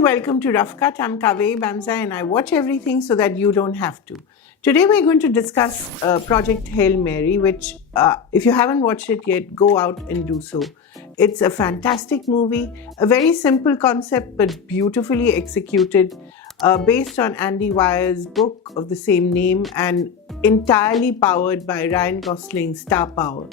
and welcome to Rough Cut. I'm Kaveh Bamza and I watch everything so that you don't have to. Today we're going to discuss Project Hail Mary, which if you haven't watched it yet, go out and do so. It's a fantastic movie, a very simple concept but beautifully executed, based on Andy Weir's book of the same name and entirely powered by Ryan Gosling's star power.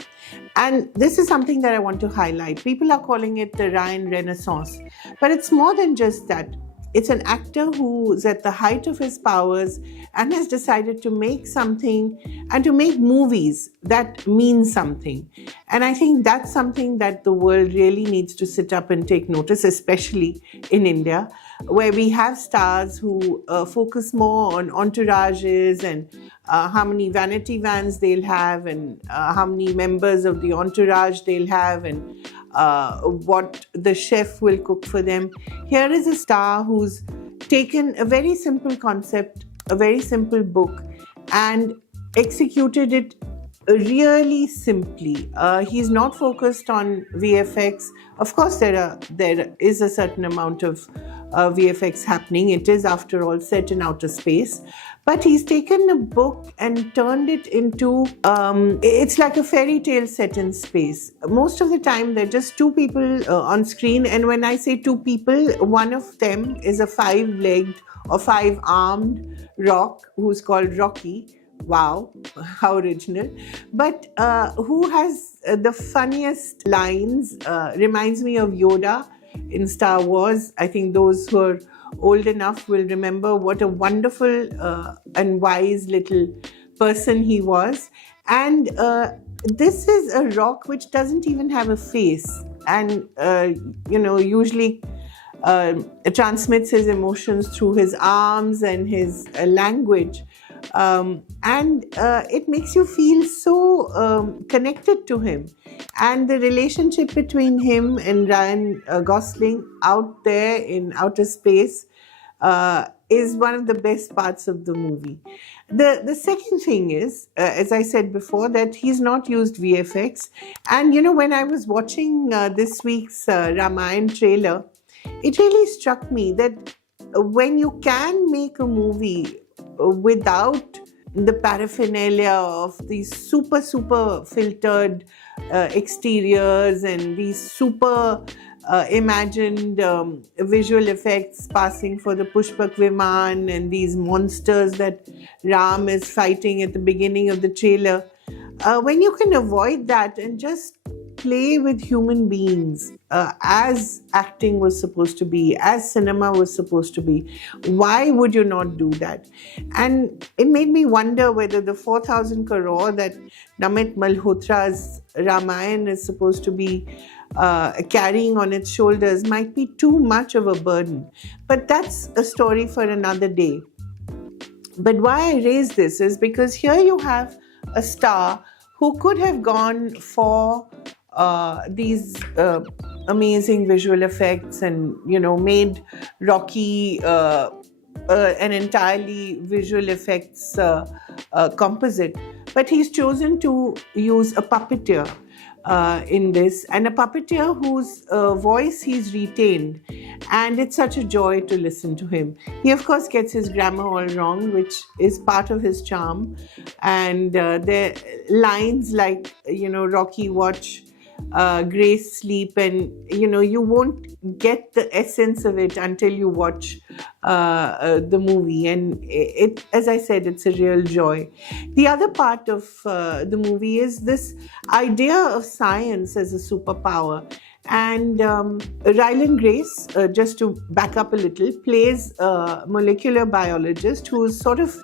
And this is something that I want to highlight. People are calling it the Ryan Renaissance, but it's more than just that. It's an actor who's at the height of his powers and has decided to make something and to make movies that mean something. And I think that's something that the world really needs to sit up and take notice, especially in India, where we have stars who focus more on entourages and how many vanity vans they'll have and how many members of the entourage they'll have and what the chef will cook for them. Here is a star who's taken a very simple concept, a very simple book, and executed it really simply. He's not focused on VFX. Of course, there is a certain amount of VFX happening. It is, after all, set in outer space. But he's taken a book and turned it into, it's like a fairy tale set in space. Most of the time, there are just two people on screen. And when I say two people, one of them is a five-legged or five-armed rock who's called Rocky. Wow, how original. But who has the funniest lines, reminds me of Yoda in Star Wars. I think those who are old enough will remember what a wonderful and wise little person he was. And this is a rock which doesn't even have a face and, usually transmits his emotions through his arms and his language. And it makes you feel so connected to him. And the relationship between him and Ryan Gosling out there in outer space is one of the best parts of the movie. The second thing is, as I said before, that he's not used VFX. And, when I was watching this week's Ramayan trailer, it really struck me that when you can make a movie without the paraphernalia of these super filtered exteriors and these super imagined visual effects passing for the Pushpak Viman and these monsters that Ram is fighting at the beginning of the trailer, when you can avoid that and just play with human beings as acting was supposed to be, as cinema was supposed to be, why would you not do that? And it made me wonder whether the 4,000 crore that Namit Malhotra's Ramayan is supposed to be carrying on its shoulders might be too much of a burden. But that's a story for another day. But why I raise this is because here you have a star who could have gone for these amazing visual effects and, made Rocky an entirely visual effects composite. But he's chosen to use a puppeteer in this, and a puppeteer whose voice he's retained. And it's such a joy to listen to him. He, of course, gets his grammar all wrong, which is part of his charm. And there lines like, Rocky, watch Grace sleep, and you won't get the essence of it until you watch the movie. And it, as I said, it's a real joy. The other part of the movie is this idea of science as a superpower. And Ryland Grace, just to back up a little, plays a molecular biologist who's sort of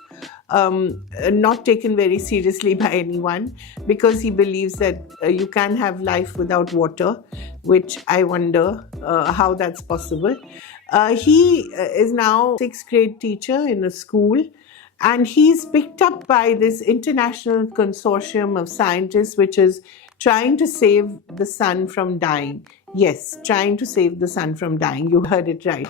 not taken very seriously by anyone because he believes that you can have life without water, which I wonder how that's possible. He is now a 6th grade teacher in a school, and he's picked up by this international consortium of scientists which is trying to save the sun from dying. Yes, trying to save the sun from dying. You heard it right.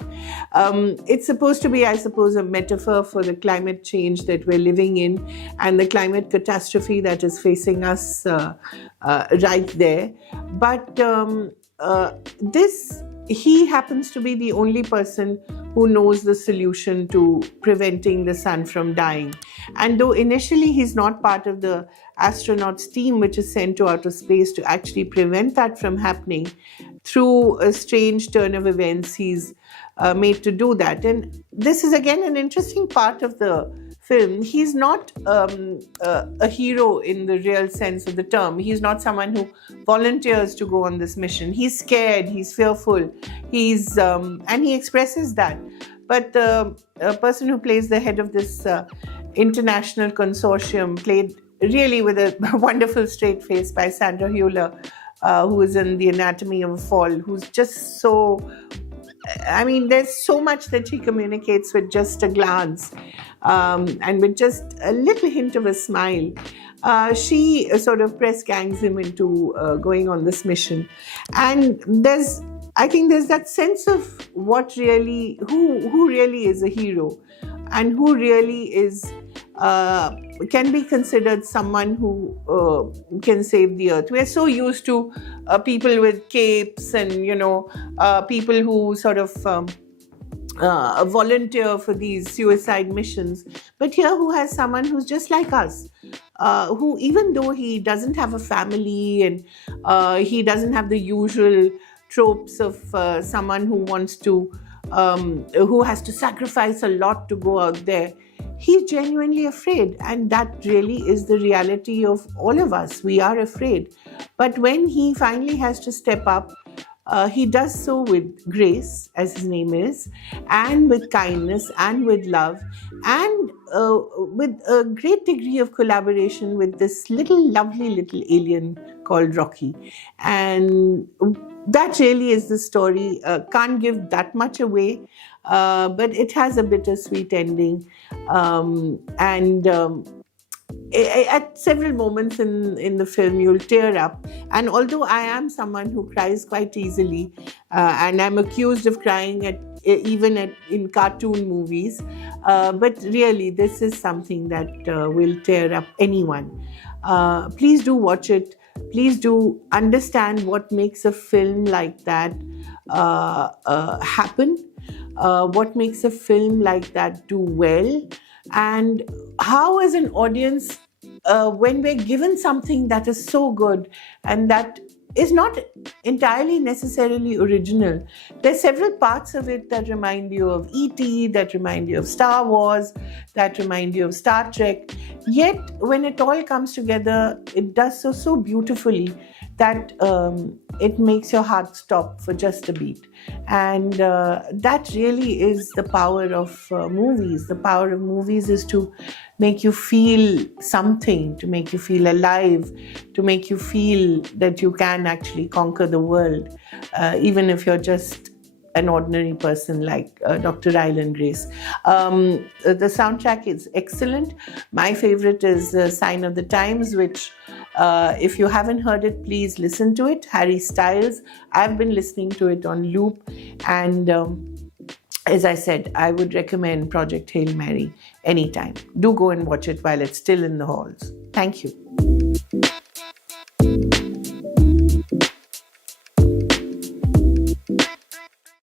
It's supposed to be, I suppose, a metaphor for the climate change that we're living in and the climate catastrophe that is facing us right there. But this he happens to be the only person who knows the solution to preventing the sun from dying. And though initially he's not part of the astronauts team which is sent to outer space to actually prevent that from happening, through a strange turn of events, he's made to do that. And this is again an interesting part of the film. He's not a hero in the real sense of the term. He's not someone who volunteers to go on this mission. He's scared, he's fearful, and he expresses that. But the person who plays the head of this international consortium, played really with a wonderful straight face by Sandra Hüller, who is in The Anatomy of a Fall, who's just so, I mean, there's so much that she communicates with just a glance, and with just a little hint of a smile. She sort of press gangs him into going on this mission. And I think there's that sense of what really, who really is a hero, and who really is can be considered someone who can save the earth. We're so used to people with capes and, people who sort of volunteer for these suicide missions. But here, who has someone who's just like us, who, even though he doesn't have a family and he doesn't have the usual tropes of someone who wants to, who has to sacrifice a lot to go out there, he's genuinely afraid. And that really is the reality of all of us. We are afraid. But when he finally has to step up, he does so with grace, as his name is, and with kindness, and with love, and with a great degree of collaboration with this lovely little alien called Rocky. And that really is the story. Can't give that much away, but it has a bittersweet ending. At several moments in the film, you'll tear up. And although I am someone who cries quite easily, and I'm accused of crying even in cartoon movies, but really this is something that will tear up anyone. Please do watch it. Please do understand what makes a film like that happen, what makes a film like that do well, and how, as an audience, when we're given something that is so good and that is not entirely necessarily original, there's several parts of it that remind you of E.T., that remind you of Star Wars, that remind you of Star Trek. Yet, when it all comes together, it does so beautifully that it makes your heart stop for just a beat. And that really is the power of movies. The power of movies is to make you feel something, to make you feel alive, to make you feel that you can actually conquer the world, even if you're just an ordinary person like Dr. Ryland Grace. The soundtrack is excellent. My favorite is Sign of the Times, which if you haven't heard it, please listen to it. Harry Styles. I've been listening to it on loop. And as I said, I would recommend Project Hail Mary anytime. Do go and watch it while it's still in the halls. Thank you.